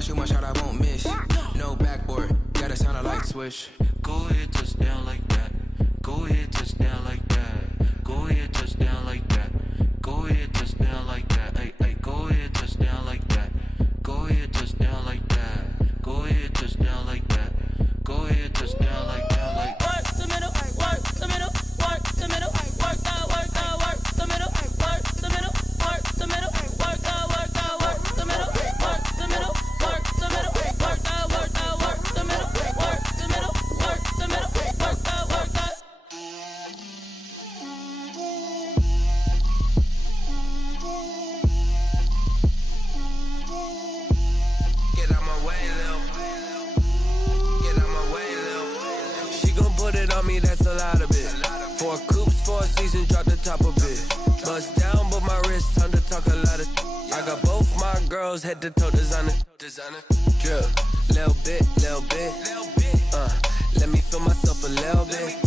I shoot my shot, I won't miss. No backboard, gotta sound like swish. Go ahead, touchdown like that. Go ahead, touchdown like that. Go ahead, touchdown like that. Go ahead, touchdown like that. Hey, hey, go ahead, touchdown like that. Go ahead, touchdown like that. Go ahead, touchdown like that. Go ahead, touchdown like that. Like work the middle, work the middle, work the middle, work the middle, work the middle, work the middle, work the middle, work the middle, work the middle, work the middle, work the middle, work the middle, work the middle, work the middle, work the. Get out my way, Lil. Get out my way, Lil. She gon' put it on me, that's a lot of it. 4 coops, 4 seasons, drop the top a bit. Bust down, but my wrist, time to talk a lot of. I got both my girls, head to toe designer. Drip, little bit, little bit. Let me feel myself a little bit.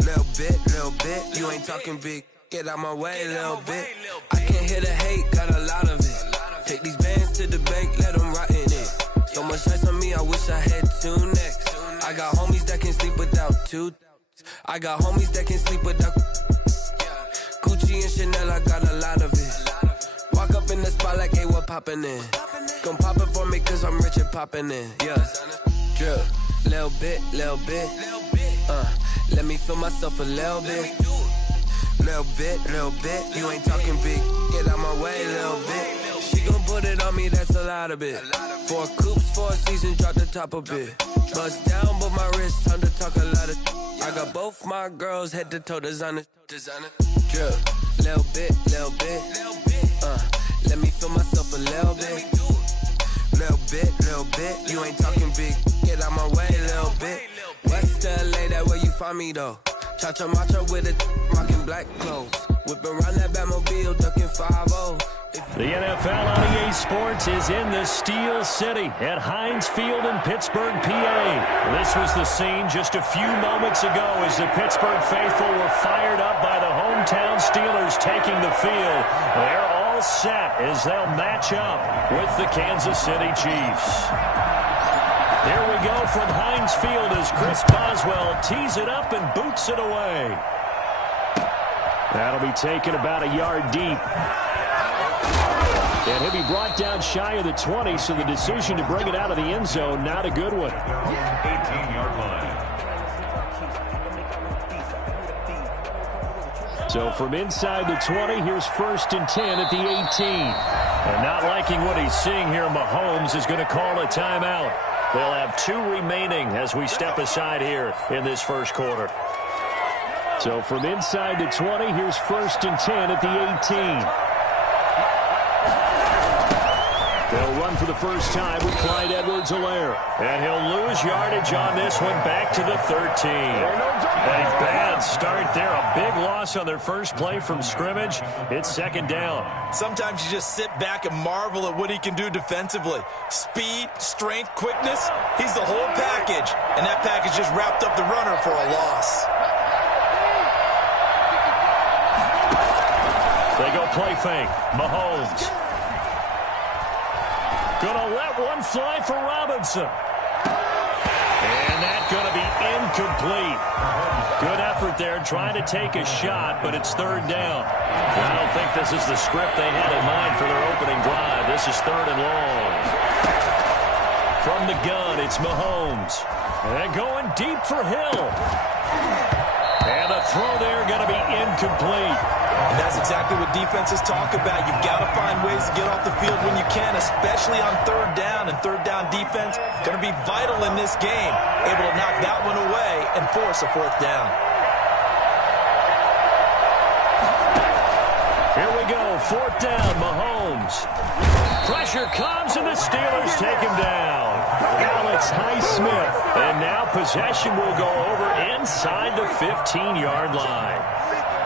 Little bit, little bit. You ain't talking big. Get out my way, little bit. I can't hear the hate, got a lot of it. Take these bands to the bank, let them rot in it. So much ice on me, I wish I had 2 necks. I got homies that can sleep without 2. I got homies that can sleep without. Gucci and Chanel, I got a lot of it. Walk up in the spot like, hey, what poppin' in? Gon' pop it for me, cause I'm rich and poppin' in. Yeah, drip, little bit, little bit. Let me feel myself a little bit. Little bit, little bit. You ain't talking big. Get out my way, little bit. She gon' put it on me, that's a lot of it. 4 coops, 4 seasons, drop the top a bit. Bust down, but my wrist, time to talk a lot of. I got both my girls, head to toe designer. Drip, little bit, little bit. Let me feel myself a little bit. Little bit, little bit. You ain't talking big. Get out my way, little bit. West LA, that where you find me though. Cha-cha macha with it, rocking black clothes. Whipping around that Batmobile, ducking 5-0. The NFL on EA Sports is in the Steel City at Heinz Field in Pittsburgh, PA. This was the scene just a few moments ago as the Pittsburgh faithful were fired up by the hometown Steelers taking the field. They're all set as they'll match up with the Kansas City Chiefs. Here we go from Heinz Field as Chris Boswell tees it up and boots it away. That'll be taken about a yard deep. And he'll be brought down shy of the 20, so the decision to bring it out of the end zone, not a good one. 18-yard line. So from inside the 20, here's 1st and 10 at the 18. And not liking what he's seeing here, Mahomes is going to call a timeout. They'll have 2 remaining as we step aside here in this first quarter. So from inside the 20, here's 1st and 10 at the 18. They'll run for the first time with Clyde Edwards-Helaire. And he'll lose yardage on this one back to the 13. A bad start there. A big loss on their first play from scrimmage. It's 2nd down. Sometimes you just sit back and marvel at what he can do defensively. Speed, strength, quickness. He's the whole package. And that package just wrapped up the runner for a loss. They go play fake. Mahomes. Gonna let one fly for Robinson. And that's gonna be incomplete. Good effort there trying to take a shot, but it's 3rd down. I don't think this is the script they had in mind for their opening drive. This is 3rd and long. From the gun, it's Mahomes. And going deep for Hill. And the throw there gonna be incomplete. And that's exactly what defenses talk about. You've got to find ways to get off the field when you can, especially on 3rd down. And 3rd down defense going to be vital in this game. Able to knock that one away and force a 4th down. Here we go, 4th down, Mahomes. Pressure comes and the Steelers take him down. Alex Highsmith. And now possession will go over inside the 15-yard line.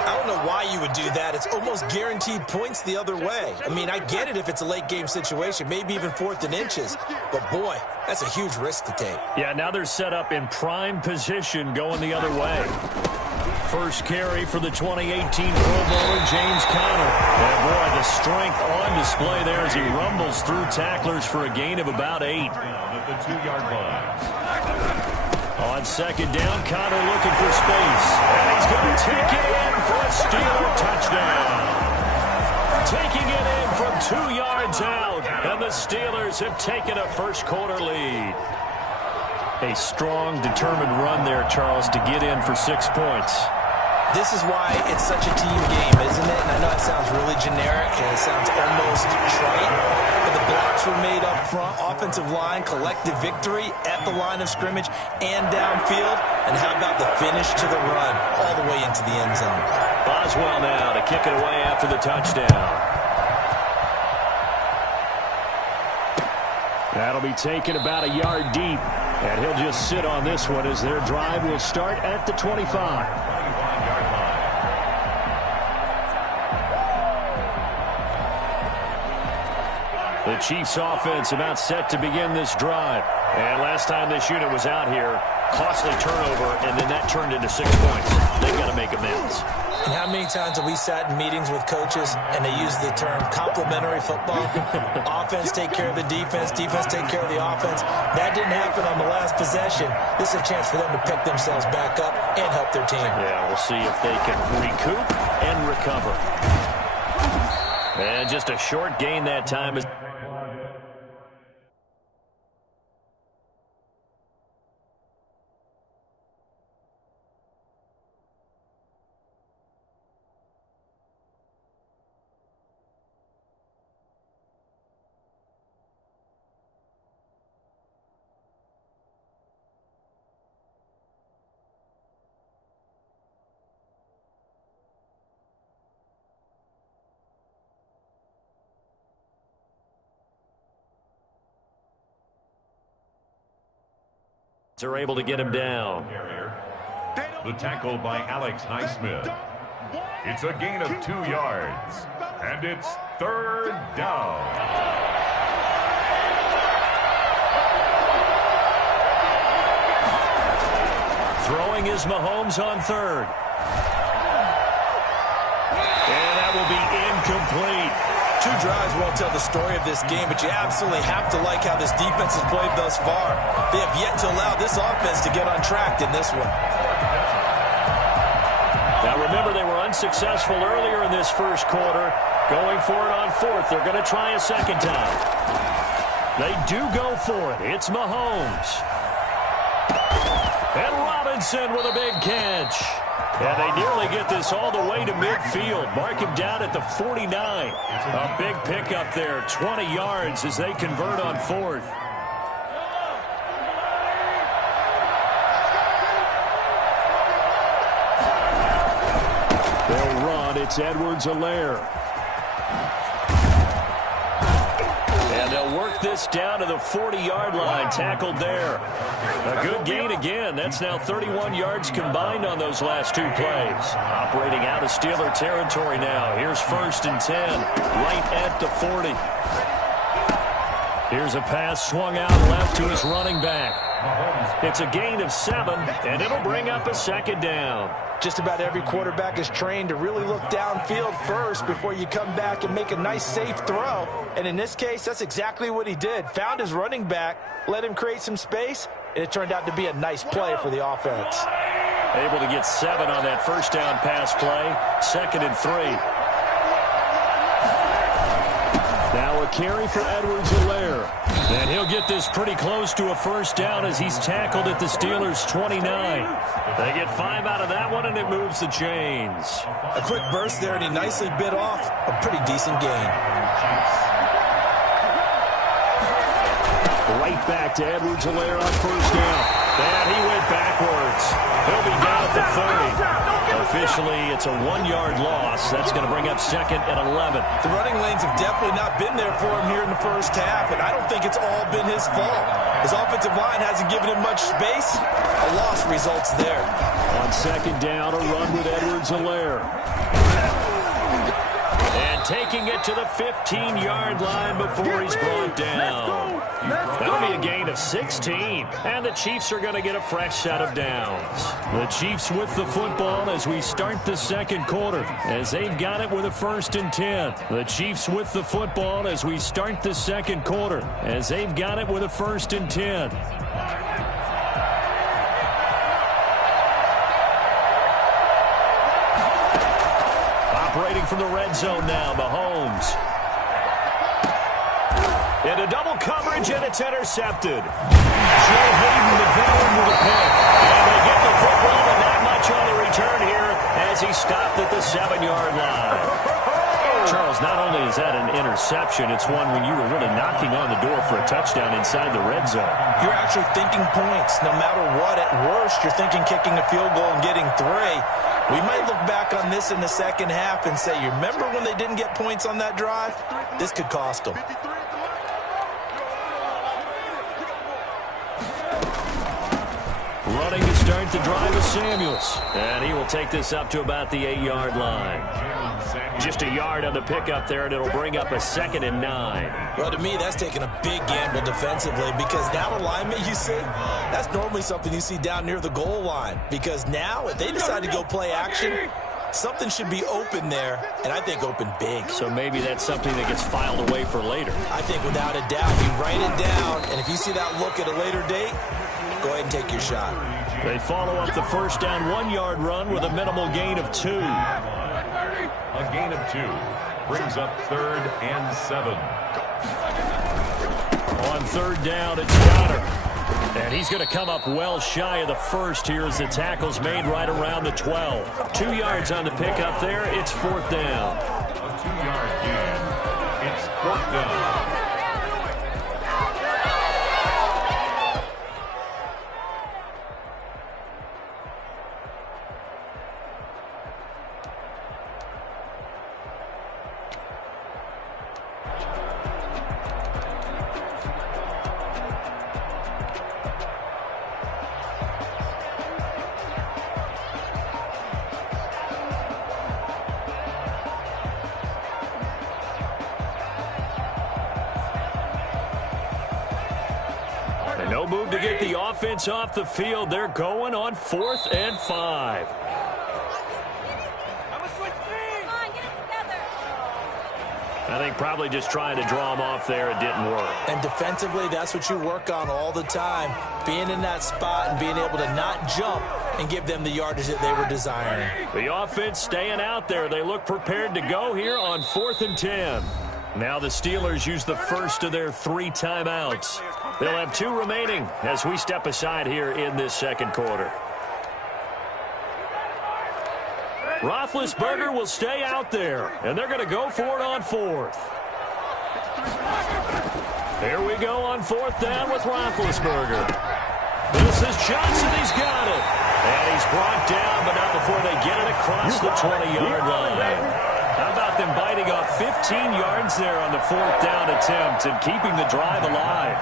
I don't know why you would do that. It's almost guaranteed points the other way. I mean, I get it if it's a late game situation, maybe even 4th and inches. But, boy, that's a huge risk to take. Yeah, now they're set up in prime position going the other way. first carry for the 2018 Pro Bowler, James Conner. And boy, the strength on display there as he rumbles through tacklers for a gain of about 8. At the 2-yard line. On second down, Conner looking for space. And he's going to take it in for a Steeler touchdown. Taking it in from 2 yards out. And the Steelers have taken a first-quarter lead. A strong, determined run there, Charles, to get in for 6 points. This is why it's such a team game, isn't it? And I know it sounds really generic and it sounds almost trite, but the blocks were made up front, offensive line, collective victory at the line of scrimmage and downfield. And how about the finish to the run all the way into the end zone? Boswell now to kick it away after the touchdown. That'll be taken about a yard deep. And he'll just sit on this one as their drive will start at the 25. The Chiefs offense about set to begin this drive. And last time this unit was out here, costly turnover, and then that turned into 6 points. They've got to make amends. And how many times have we sat in meetings with coaches and they use the term complementary football? Offense take care of the defense, defense take care of the offense. That didn't happen on the last possession. This is a chance for them to pick themselves back up and help their team. Yeah, we'll see if they can recoup and recover. And just a short gain that time. Are able to get him down. The tackle by Alex Highsmith. It's a gain of 2 yards, and it's 3rd down. Throwing is Mahomes on 3rd. And that will be incomplete. 2 drives won't tell the story of this game, but you absolutely have to like how this defense has played thus far. They have yet to allow this offense to get on track in this one. Now remember, they were unsuccessful earlier in this first quarter. Going for it on 4th. They're going to try a second time. They do go for it. It's Mahomes. And Robinson with a big catch. And they nearly get this all the way to midfield. Mark him down at the 49. A big pickup there, 20 yards as they convert on 4th. They'll run. It's Edwards-Helaire. And they'll work this down to the 40-yard line, tackled there. A good gain again. That's now 31 yards combined on those last 2 plays. Operating out of Steeler territory now. Here's 1st and 10, right at the 40. Here's a pass swung out left to his running back. It's a gain of 7, and it'll bring up a 2nd down. Just about every quarterback is trained to really look downfield first before you come back and make a nice, safe throw. And in this case, that's exactly what he did. Found his running back, let him create some space, and it turned out to be a nice play for the offense. Able to get 7 on that first down pass play. 2nd and 3. Now a carry for Edwards-Helaire. And he'll get this pretty close to a first down as he's tackled at the Steelers' 29. They get 5 out of that one, and it moves the chains. A quick burst there, and he nicely bit off a pretty decent gain. Right back to Edwards-Helaire on first down. And he went backwards. He'll be down at the 30. Officially, it's a 1-yard loss. That's going to bring up 2nd and 11. The running lanes have definitely not been there for him here in the first half, and I don't think it's all been his fault. His offensive line hasn't given him much space. A loss results there. On 2nd down, a run with Edwards-Helaire. And taking it to the 15-yard line before he's brought down. That'll be a gain of 16. And the Chiefs are going to get a fresh set of downs. The Chiefs with the football as we start the second quarter, as they've got it with a 1st and 10. The Chiefs with the football as we start the second quarter, as they've got it with a 1st and 10. Operating from the red zone now, Mahomes. Into double coverage, and it's intercepted. Joe Hayden, the veteran, with a pick. And they get the football, but not much on the return here as he stopped at the 7-yard line. Charles, not only is that an interception, it's one when you were really knocking on the door for a touchdown inside the red zone. You're actually thinking points. No matter what, at worst, you're thinking kicking a field goal and getting 3. We might look back on this in the second half and say, you remember when they didn't get points on that drive? This could cost them. Running to start the drive is Samuels. And he will take this up to about the 8-yard line. Just a yard on the pickup there, and it'll bring up a 2nd and 9. Well, to me, that's taking a big gamble defensively, because that alignment you see, that's normally something you see down near the goal line. Because now, if they decide to go play action, something should be open there, and I think open big. So maybe that's something that gets filed away for later. I think without a doubt, you write it down, and if you see that look at a later date, go ahead and take your shot. They follow up the first down 1-yard run with a minimal gain of 2. A gain of 2 brings up 3rd and 7. On 3rd down, it's Goddard. And he's going to come up well shy of the first here as the tackle's made right around the 12. 2 yards on the pickup there. It's 4th down. A 2-yard gain. It's 4th down. No move to get the offense off the field. They're going on 4th and 5. I think probably just trying to draw them off there. It didn't work. And defensively, that's what you work on all the time. Being in that spot and being able to not jump and give them the yardage that they were desiring. The offense staying out there. They look prepared to go here on 4th and 10. Now the Steelers use the first of their 3 timeouts. They'll have 2 remaining as we step aside here in this second quarter. Roethlisberger will stay out there, and they're going to go for it on 4th. Here we go on 4th down with Roethlisberger. This is Johnson. He's got it. And he's brought down, but not before they get it across the 20-yard line. How about them biting off 15 yards there on the 4th down attempt and keeping the drive alive?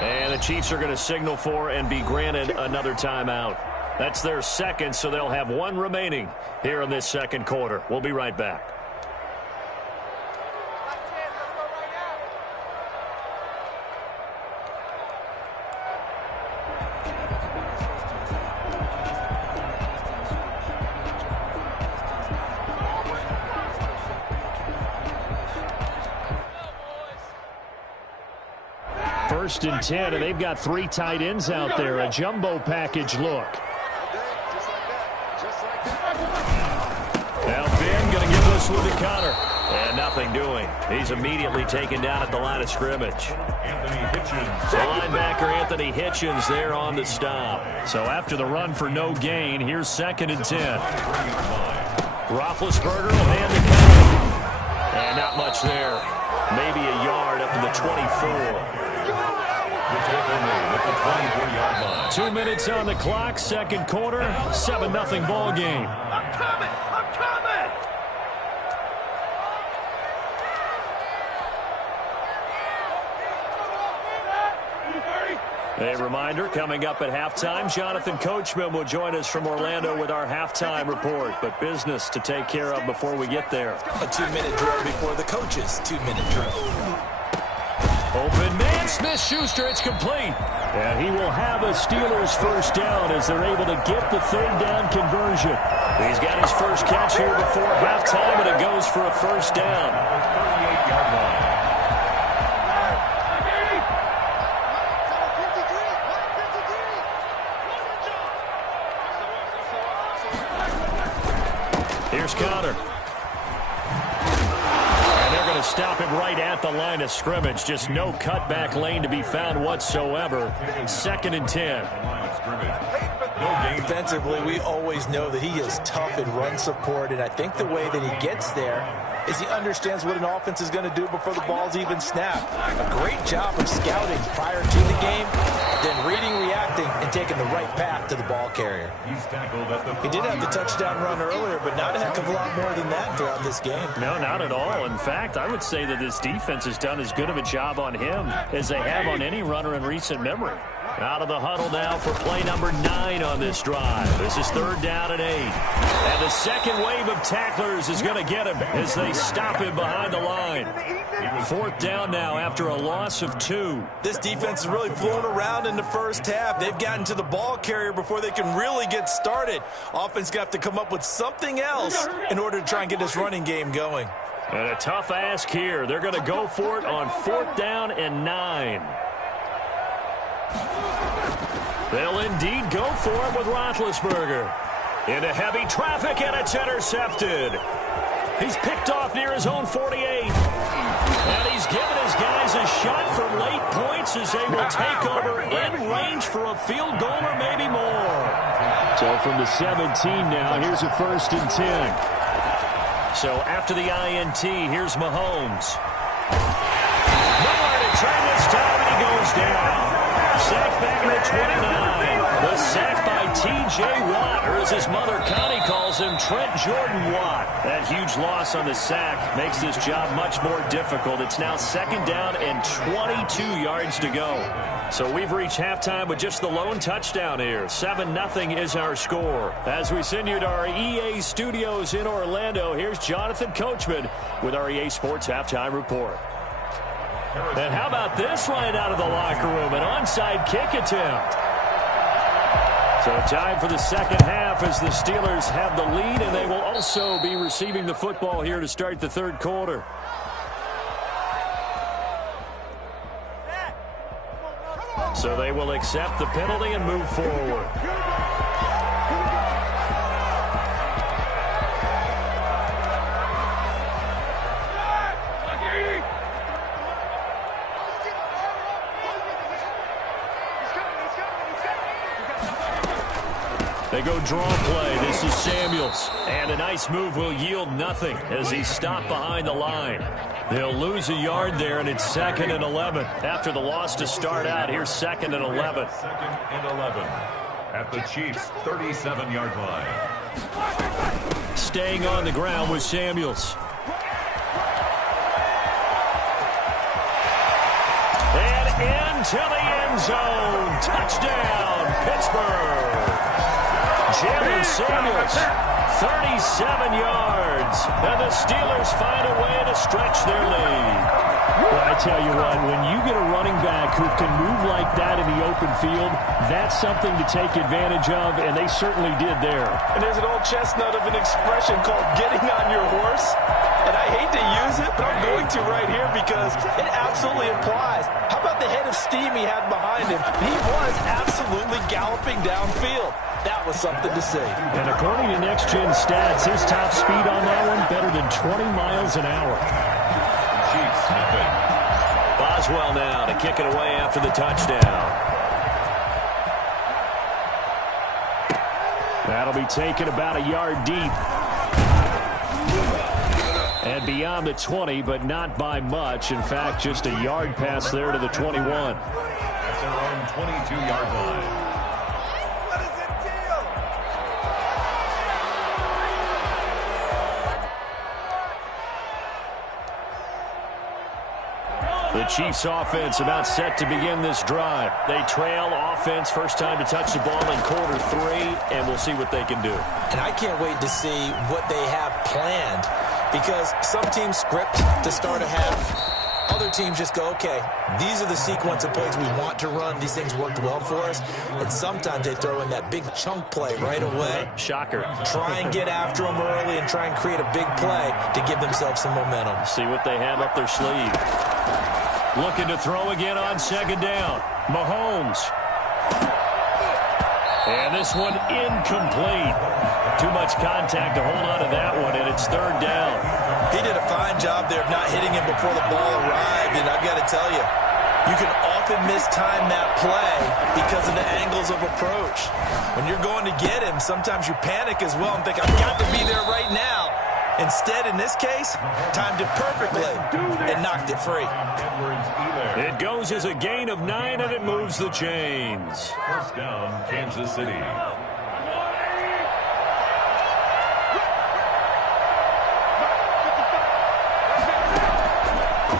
And the Chiefs are going to signal for and be granted another timeout. That's their second, so they'll have 1 remaining here in this second quarter. We'll be right back. First and 10, and they've got 3 tight ends out there. A jumbo package look. Now Ben going to give this one to Connor. And nothing doing. He's immediately taken down at the line of scrimmage. The linebacker Anthony Hitchens there on the stop. So after the run for no gain, here's 2nd and 10. Roethlisberger will hand the count. And not much there. Maybe a yard up to the 24. 2 minutes on the clock, second quarter, 7-0 ball game. I'm coming! I'm coming! A reminder, coming up at halftime, Jonathan Coachman will join us from Orlando with our halftime report. But business to take care of before we get there. A 2-minute drill before the coach's 2-minute drill. Open man, Smith-Schuster, it's complete. And he will have a Steelers first down as they're able to get the third down conversion. He's got his first catch here before halftime, and it goes for a first down. 38-yard line. Here's Connor. And they're going to stop him right at the line of scrimmage. Just no cutback lane to be found whatsoever. 2nd and 10. Defensively, we always know that he is tough in run support, and I think the way that he gets there is he understands what an offense is going to do before the ball's even snapped. A great job of scouting prior to the game, then reading, reacting, and taking the right path to the ball carrier. He did have the touchdown run earlier, but not a heck of a lot more than that throughout this game. No, not at all. In fact, I would say that this defense has done as good of a job on him as they have on any runner in recent memory. Out of the huddle now for play number 9 on this drive. This is 3rd down and 8. And the second wave of tacklers is going to get him as they stop him behind the line. 4th down now after a loss of 2. This defense is really flown around in the first half. They've gotten to the ball carrier before they can really get started. Offense got to come up with something else in order to try and get this running game going. And a tough ask here. They're going to go for it on 4th down and 9. They'll indeed go for it with Roethlisberger. Into heavy traffic, and it's intercepted. He's picked off near his own 48. And he's given his guys a shot for late points as they will take over in range for a field goal or maybe more. So from the 17 now, here's a 1st and 10. So after the INT, here's Mahomes. Nowhere to turn this time, and he goes down. Sack back at the 29. The sack by T.J. Watt, or as his mother Connie calls him, Trent Jordan Watt. That huge loss on the sack makes this job much more difficult. It's now 2nd down and 22 yards to go. So we've reached halftime with just the lone touchdown here. 7-0 is our score. As we send you to our EA studios in Orlando, here's Jonathan Coachman with our EA Sports Halftime Report. And how about this right out of the locker room? An onside kick attempt. So time for the second half as the Steelers have the lead, and they will also be receiving the football here to start the 3rd quarter. So they will accept the penalty and move forward. They go draw play. This is Samuels. And a nice move will yield nothing as he's stopped behind the line. They'll lose a yard there, and it's 2nd and 11. After the loss to start out, here's 2nd and 11. 2nd and 11 at the Chiefs' 37-yard line. Staying on the ground with Samuels. And into the end zone. Touchdown, Pittsburgh. Jalen Samuels, 37 yards. And the Steelers find a way to stretch their lead. Well, I tell you what, when you get a running back who can move like that in the open field, that's something to take advantage of, and they certainly did there. And there's an old chestnut of an expression called getting on your horse. And I hate to use it, but I'm going to right here because it absolutely applies. How about the head of steam he had behind him? He was absolutely galloping downfield. That was something to see. And according to Next Gen Stats, his top speed on that one better than 20 miles an hour. Chiefs nothing. Boswell now to kick it away after the touchdown. That'll be taken about a yard deep. And beyond the 20, but not by much. In fact, just a yard pass there to the 21. At their own 22-yard line. The Chiefs offense about set to begin this drive. They trail offense, first time to touch the ball in quarter 3, and we'll see what they can do. And I can't wait to see what they have planned, because some teams script to start a half. Other teams just go, okay, these are the sequence of plays we want to run. These things worked well for us. And sometimes they throw in that big chunk play right away. Shocker. Try and get after them early and try and create a big play to give themselves some momentum. See what they have up their sleeve. Looking to throw again on second down. Mahomes. And this one incomplete. Too much contact to hold on to that one, and it's third down. He did a fine job there of not hitting him before the ball arrived, and I've got to tell you, you can often mistime that play because of the angles of approach. When you're going to get him, sometimes you panic as well and think, I've got to be there right now. Instead, in this case, timed it perfectly and knocked it free. It goes as a gain of 9, and it moves the chains. First down, Kansas City.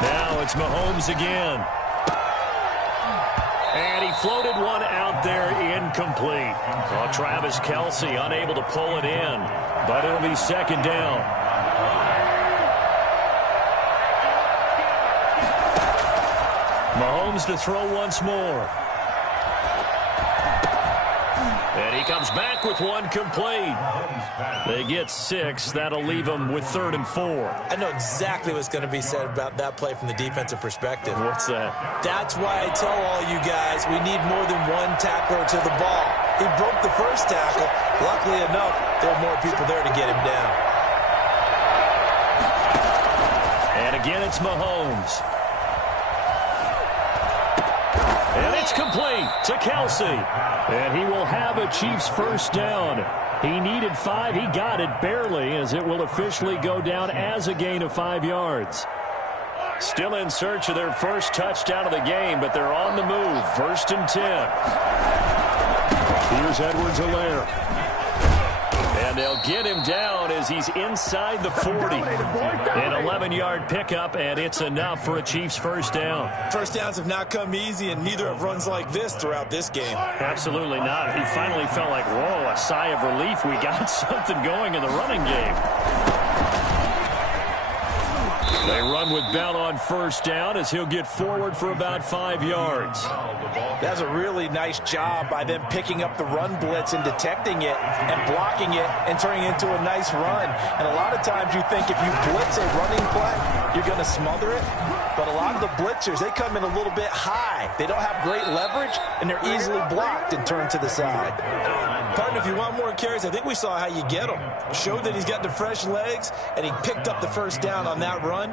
Now it's Mahomes again. And he floated one out there incomplete. Well, Travis Kelce unable to pull it in, but it'll be second down. Mahomes to throw once more. And he comes back with one complete. They get 6. That'll leave them with 3rd and 4. I know exactly what's going to be said about that play from the defensive perspective. What's that? That's why I tell all you guys we need more than one tackler to the ball. He broke the first tackle. Luckily enough, there were more people there to get him down. And again, it's Mahomes. And it's complete to Kelce. And he will have a Chiefs first down. He needed 5. He got it barely, as it will officially go down as a gain of 5 yards. Still in search of their first touchdown of the game, but they're on the move. 1st and 10. Here's Edwards-Helaire. And they'll get him down as he's inside the 40. An 11-yard pickup, and it's enough for a Chiefs first down. First downs have not come easy, and neither have runs like this throughout this game. Absolutely not. He finally felt like, whoa, a sigh of relief. We got something going in the running game. They run with Bell on first down as he'll get forward for about 5 yards. That's a really nice job by them picking up the run blitz and detecting it and blocking it and turning it into a nice run. And a lot of times you think if you blitz a running play, you're going to smother it. But a lot of the blitzers, they come in a little bit high. They don't have great leverage, and they're easily blocked and turned to the side. Partner, if you want more carries, I think we saw how you get them. Showed that he's got the fresh legs, and he picked up the first down on that run.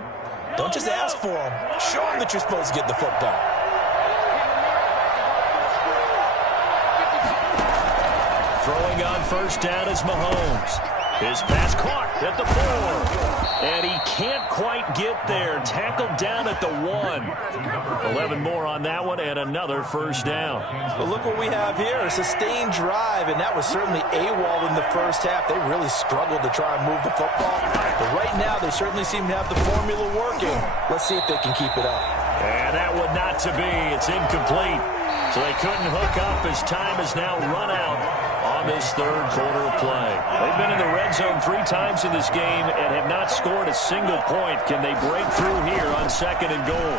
Don't just ask for them. Show them that you're supposed to get the football. Throwing on first down is Mahomes. His pass caught at the 4. And he can't quite get there. Tackled down at the 1. 11 more on that one, and another first down. Well, look what we have here. A sustained drive, and that was certainly AWOL in the first half. They really struggled to try and move the football. But right now, they certainly seem to have the formula working. Let's see if they can keep it up. And that one not to be. It's incomplete. So they couldn't hook up as time has now run out on this third quarter of play. They've been in the red zone 3 times in this game and have not scored a single point. Can they break through here on 2nd and goal?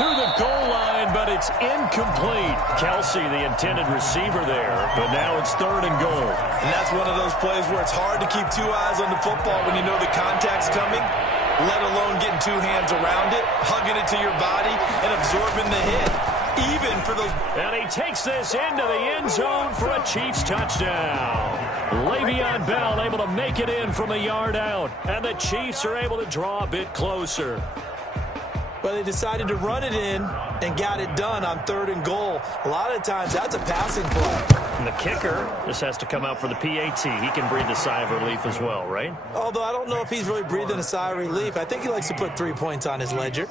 To the goal line, but it's incomplete. Kelce, the intended receiver there, but now it's 3rd and goal. And that's one of those plays where it's hard to keep 2 eyes on the football when you know the contact's coming, let alone getting 2 hands around it, hugging it to your body, and absorbing the hit. Even for those. And he takes this into the end zone for a Chiefs touchdown. Le'Veon Bell able to make it in from a yard out, and the Chiefs are able to draw a bit closer. Well, they decided to run it in and got it done on 3rd and goal. A lot of times, that's a passing play. And the kicker just has to come out for the PAT. He can breathe a sigh of relief as well, right? Although I don't know if he's really breathing a sigh of relief. I think he likes to put 3 points on his ledger.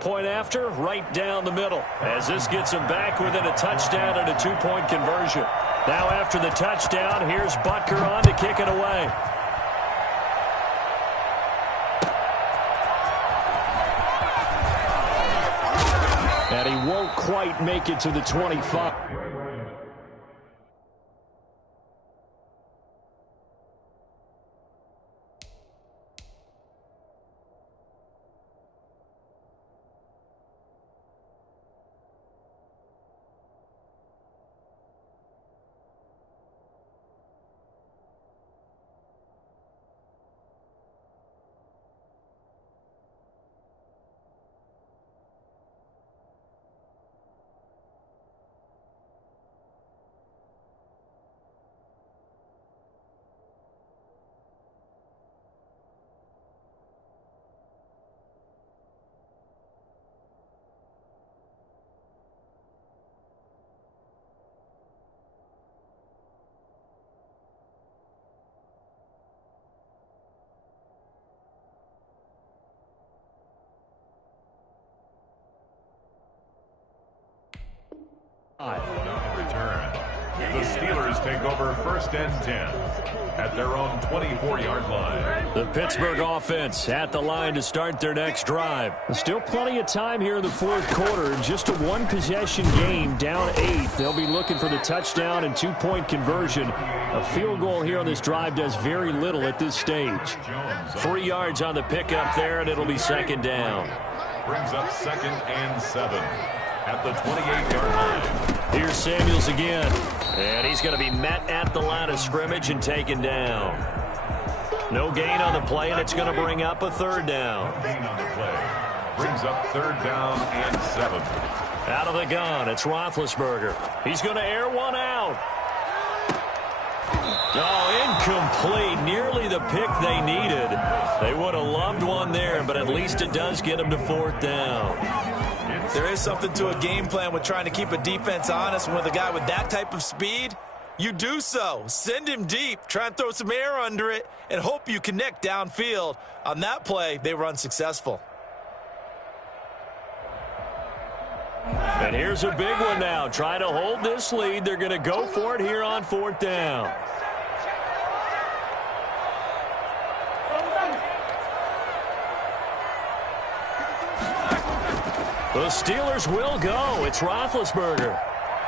Point after, right down the middle. As this gets him back within a touchdown and a 2-point conversion. Now after the touchdown, here's Butker on to kick it away. And he won't quite make it to the 25. Return. The Steelers take over 1st and 10 at their own 24-yard line. The Pittsburgh offense at the line to start their next drive. Still plenty of time here in the fourth quarter. Just a one-possession game, down 8. They'll be looking for the touchdown and two-point conversion. A field goal here on this drive does very little at this stage. 3 yards on the pickup there, and it'll be 2nd down. Brings up 2nd and 7 at the 28-yard line. Here's Samuels again, and he's going to be met at the line of scrimmage and taken down. No gain on the play, and it's going to bring up a 3rd down. No gain on the play. Brings up 3rd down and 7. Out of the gun, it's Roethlisberger. He's going to air one out. Oh, incomplete. Nearly the pick they needed. They would have loved one there, but at least it does get them to 4th down. There is something to a game plan with trying to keep a defense honest. With a guy with that type of speed, you do so. Send him deep, try and throw some air under it, and hope you connect downfield. On that play, they were unsuccessful. And here's a big one now. Trying to hold this lead. They're going to go for it here on 4th down. The Steelers will go. It's Roethlisberger.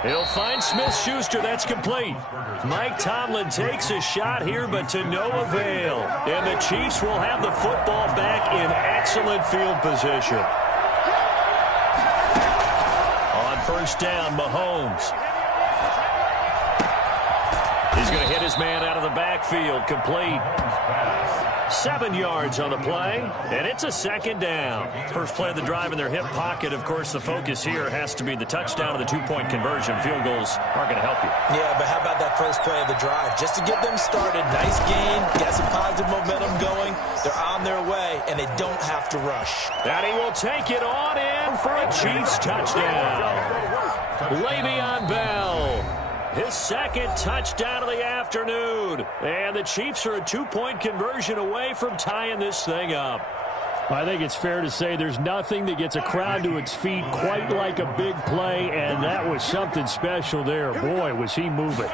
He'll find Smith-Schuster. That's complete. Mike Tomlin takes a shot here, but to no avail. And the Chiefs will have the football back in excellent field position. On 1st down, Mahomes. He's going to hit his man out of the backfield. Complete. 7 yards on the play, and it's a 2nd down. First play of the drive in their hip pocket. Of course, the focus here has to be the touchdown and the two-point conversion. Field goals aren't going to help you. Yeah, but how about that first play of the drive? Just to get them started, nice gain, got some positive momentum going. They're on their way, and they don't have to rush. And he will take it on in for a Chiefs touchdown. Le'Veon Bell. His 2nd touchdown of the afternoon. And the Chiefs are a two-point conversion away from tying this thing up. I think it's fair to say there's nothing that gets a crowd to its feet quite like a big play, and that was something special there. Boy, was he moving.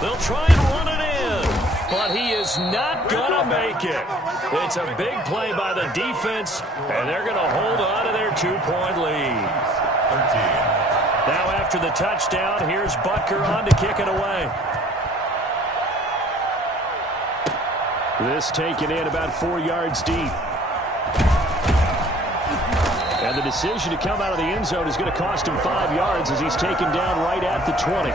They'll try and run it in, but he is not going to make it. It's a big play by the defense, and they're going to hold on to their two-point lead. 13. Now after the touchdown, here's Butker on to kick it away. This taken in about 4 yards deep. And the decision to come out of the end zone is going to cost him 5 yards as he's taken down right at the 20.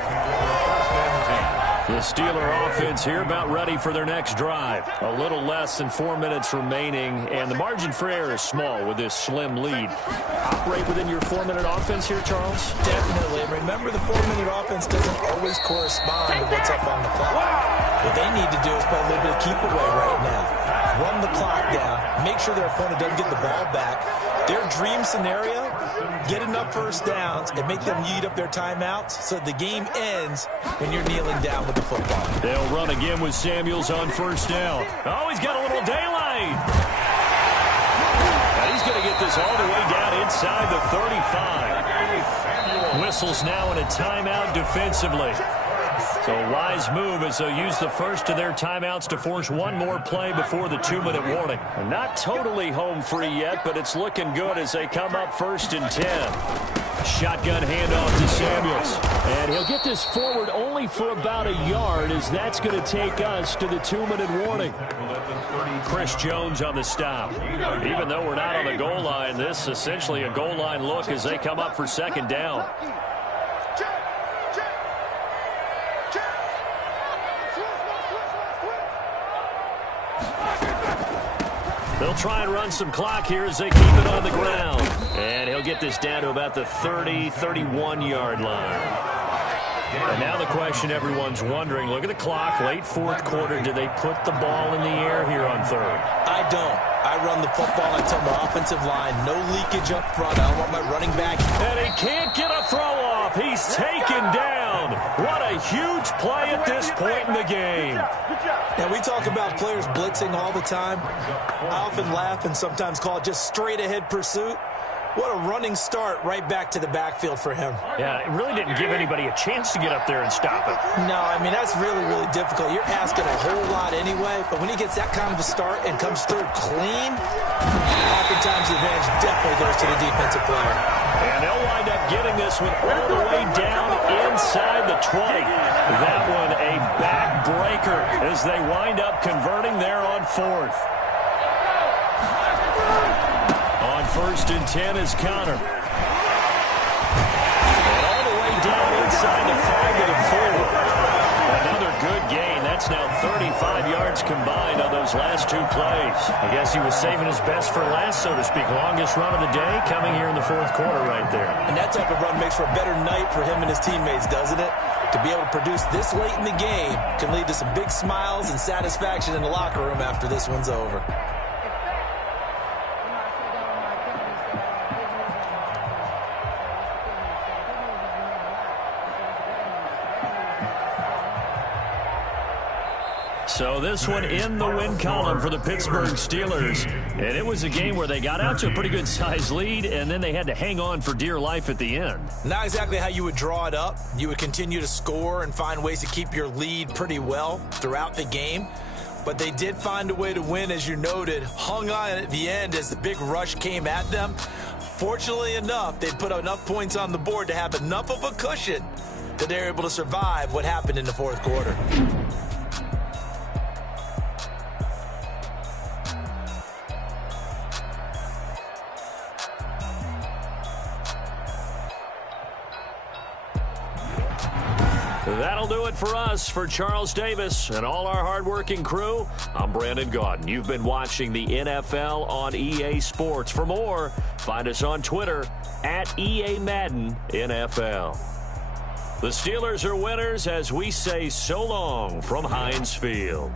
The Steeler offense here about ready for their next drive. A little less than 4 minutes remaining, and the margin for error is small with this slim lead. Operate within your 4-minute offense here, Charles? Definitely. And remember, the 4-minute offense doesn't always correspond to what's up on the clock. What they need to do is play a little bit of keep away right now. Run the clock down. Make sure their opponent doesn't get the ball back. Their dream scenario, get enough first downs and make them eat up their timeouts so the game ends when you're kneeling down with the football. They'll run again with Samuels on 1st down. Oh, he's got a little daylight. And he's going to get this all the way down inside the 35. Whistles now in a timeout defensively. So a wise move as they'll use the first of their timeouts to force one more play before the 2-minute warning. And not totally home free yet, but it's looking good as they come up 1st and 10. Shotgun handoff to Samuels. And he'll get this forward only for about a yard, as that's going to take us to the 2-minute warning. Chris Jones on the stop. Even though we're not on the goal line, this is essentially a goal line look as they come up for 2nd down. They'll try and run some clock here as they keep it on the ground. And he'll get this down to about the 30, 31-yard line. And now the question everyone's wondering, look at the clock, late 4th quarter. Do they put the ball in the air here on 3rd? I don't. I run the football until my offensive line. No leakage up front. I don't want my running back. And he can't get a throw off. He's taken down. What a huge play at this point in the game. Now, we talk about players blitzing all the time. I often laugh and sometimes call it just straight-ahead pursuit. What a running start right back to the backfield for him. Yeah, it really didn't give anybody a chance to get up there and stop it. No, I mean, that's really, really difficult. You're asking a whole lot anyway, but when he gets that kind of a start and comes through clean, oftentimes the advantage definitely goes to the defensive player. And they'll wind up getting this one all the way down inside the 20. That one a backbreaker as they wind up converting there on 4th. On 1st and 10 is Connor. And all the way down inside the 5 to the 4. Another good gain. That's now 35 yards combined on those last 2 plays. I guess he was saving his best for last, so to speak. Longest run of the day coming here in the 4th quarter right there. And that type of run makes for a better night for him and his teammates, doesn't it? To be able to produce this late in the game can lead to some big smiles and satisfaction in the locker room after this one's over. So this one in the win column for the Pittsburgh Steelers. And it was a game where they got out to a pretty good size lead, and then they had to hang on for dear life at the end. Not exactly how you would draw it up. You would continue to score and find ways to keep your lead pretty well throughout the game. But they did find a way to win, as you noted. Hung on at the end as the big rush came at them. Fortunately enough, they put enough points on the board to have enough of a cushion that they were able to survive what happened in the 4th quarter. That'll do it for us. For Charles Davis and all our hardworking crew, I'm Brandon Gaudin. You've been watching the NFL on EA Sports. For more, find us on Twitter at EA Madden NFL. The Steelers are winners as we say so long from Heinz Field.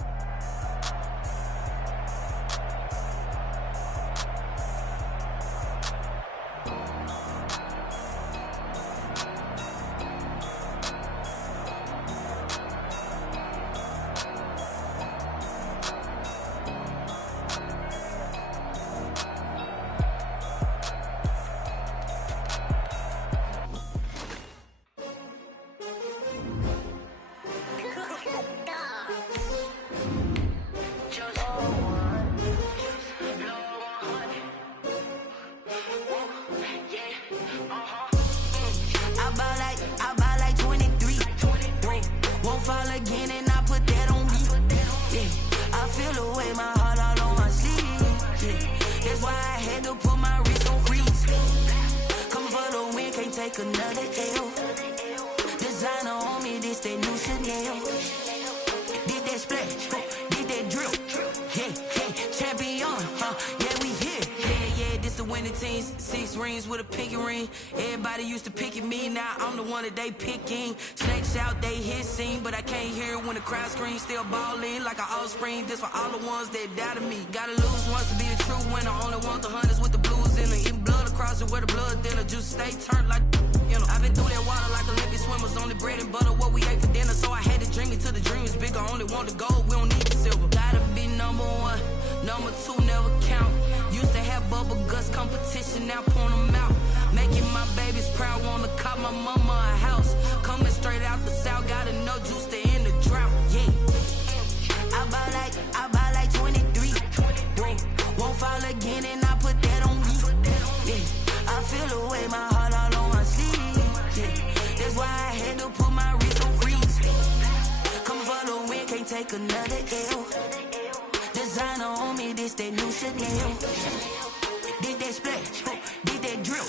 They picking snakes out, they hissing, but I can't hear it when the crowd screams. Still balling like an offspring. This for all the ones that doubted me. Gotta lose once to be a true winner. Only want the hunters with the blues in it. Eating blood across it where the blood thinner. Juice stay turned like you know. I've been through that water like Olympic swimmers. Only bread and butter what we ate for dinner. So I had to dream it till the dream is bigger. Only want the gold, we don't need the silver. Gotta be number 1, number 2 never count. Used to have bubble guts competition, now point them out. Making my babies proud, wanna cop my mama a house. Coming straight out the south, got enough juice to feel away, my heart all on my sleeve. Yeah. That's why I had to put my wrist on freeze. Coming for the win, can't take another L. Designer on me, this that new Chanel. Did that splash, did that drill.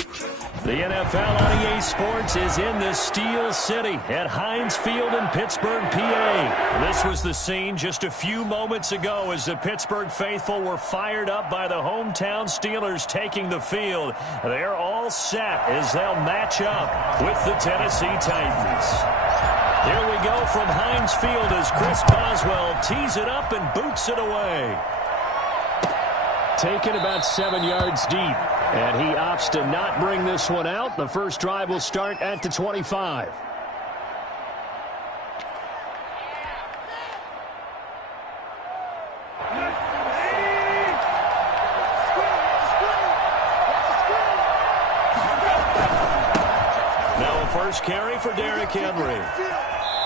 The NFL on EA Sports is in the Steel City at Heinz Field in Pittsburgh, PA. This was the scene just a few moments ago as the Pittsburgh faithful were fired up by the hometown Steelers taking the field. They're all set as they'll match up with the Tennessee Titans. Here we go from Heinz Field as Chris Boswell tees it up and boots it away. Taken about 7 yards deep, and he opts to not bring this one out. The first drive will start at the 25. Now a first carry for Derrick Henry.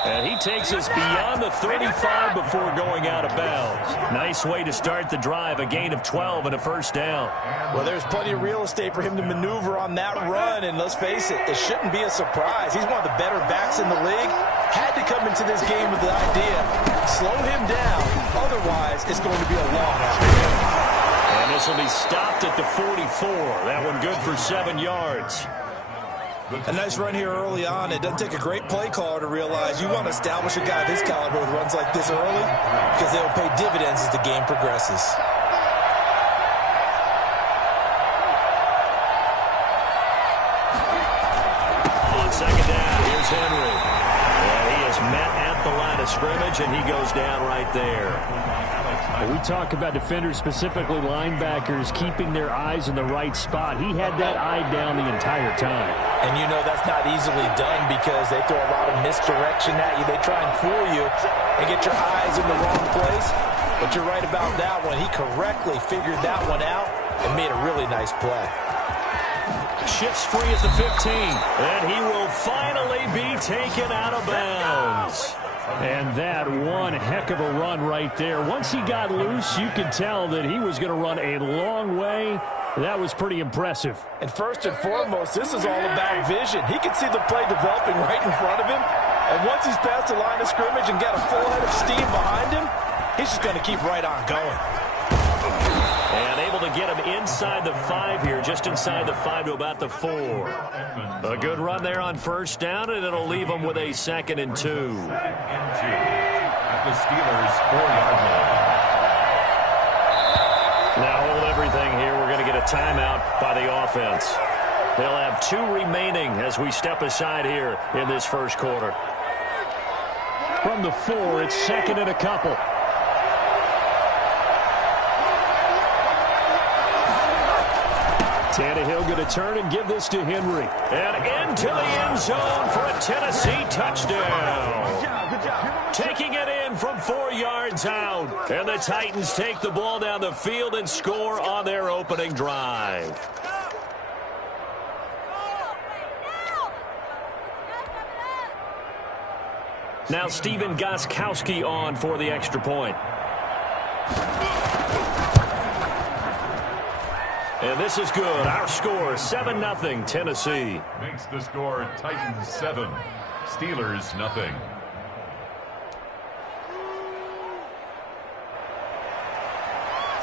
And he takes us beyond the 35 before going out of bounds. Nice way to start the drive, a gain of 12 and a first down. Well, there's plenty of real estate for him to maneuver on that run, and let's face it, it shouldn't be a surprise. He's one of the better backs in the league. Had to come into this game with the idea, slow him down, otherwise it's going to be a long out. And this will be stopped at the 44. That one good for 7 yards. A nice run here early on. It doesn't take a great play caller to realize you want to establish a guy of his caliber with runs like this early because they will pay dividends as the game progresses. On second down, here's Henry. And he is met at the line of scrimmage, and he goes down right there. We talk about defenders, specifically linebackers, keeping their eyes in the right spot. He had that eye down the entire time. And you know that's not easily done because they throw a lot of misdirection at you. They try and fool you and get your eyes in the wrong place. But you're right about that one. He correctly figured that one out and made a really nice play. Shifts free at the 15. And he will finally be taken out of bounds. And that one heck of a run right there. Once he got loose, you could tell that he was going to run a long way. That was pretty impressive. And first and foremost, this is all about vision. He can see the play developing right in front of him. And once he's past the line of scrimmage and got a full head of steam behind him, he's just going to keep right on going. And able to get him inside the 5 here, just inside the 5 to about the 4. A good run there on first down, and it'll leave him with a 2nd and 2. 2nd and 2 at the Steelers' 4-yard line. Now hold everything here. We're going to get a timeout by the offense. They'll have 2 remaining as we step aside here in this first quarter. From the 4, it's 2nd and a couple. Tannehill going to turn and give this to Henry. And into the end zone for a Tennessee touchdown. Taking it in from 4 yards out. And the Titans take the ball down the field and score on their opening drive. Now Stephen Gostkowski on for the extra point. And this is good. Our score, 7-0, Tennessee. Makes the score Titans 7, Steelers 0.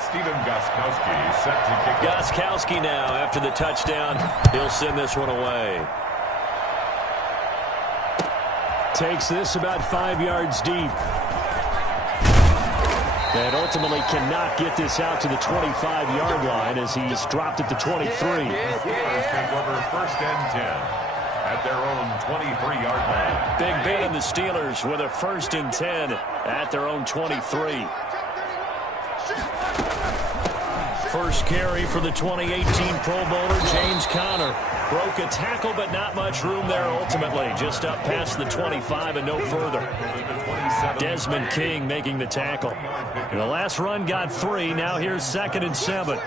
Stephen Gostkowski set to kick off. Gostkowski now, after the touchdown, he'll send this one away. Takes this about 5 yards deep. And ultimately cannot get this out to the 25-yard line as he's dropped at the 23. Steelers take over 1st and 10 at their own 23-yard line. Big Ben and the Steelers with a 1st and 10 at their own 23. First carry for the 2018 Pro Bowler, James Conner. Broke a tackle, but not much room there ultimately. Just up past the 25 and no further. Desmond King making the tackle. And the last run got 3. Now here's 2nd and 7.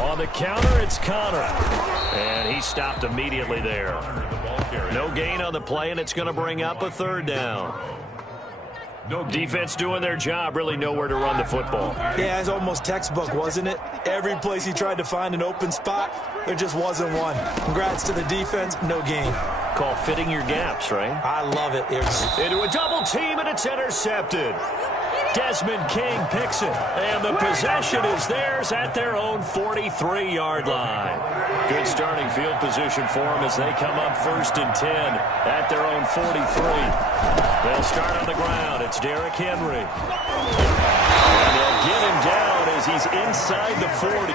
On the counter, it's Conner. And he stopped immediately there. No gain on the play, and it's going to bring up a 3rd down. No gain. Defense doing their job, really nowhere to run the football. Yeah, it's almost textbook, wasn't it? Every place he tried to find an open spot, there just wasn't one. Congrats to the defense, no gain. Call fitting your gaps, right? I love it. Into a double team, and it's intercepted. Desmond King picks it, and the possession is theirs at their own 43-yard line. Good starting field position for them as they come up 1st and 10 at their own 43. They'll start on the ground. It's Derrick Henry. And they'll get him down as he's inside the 40.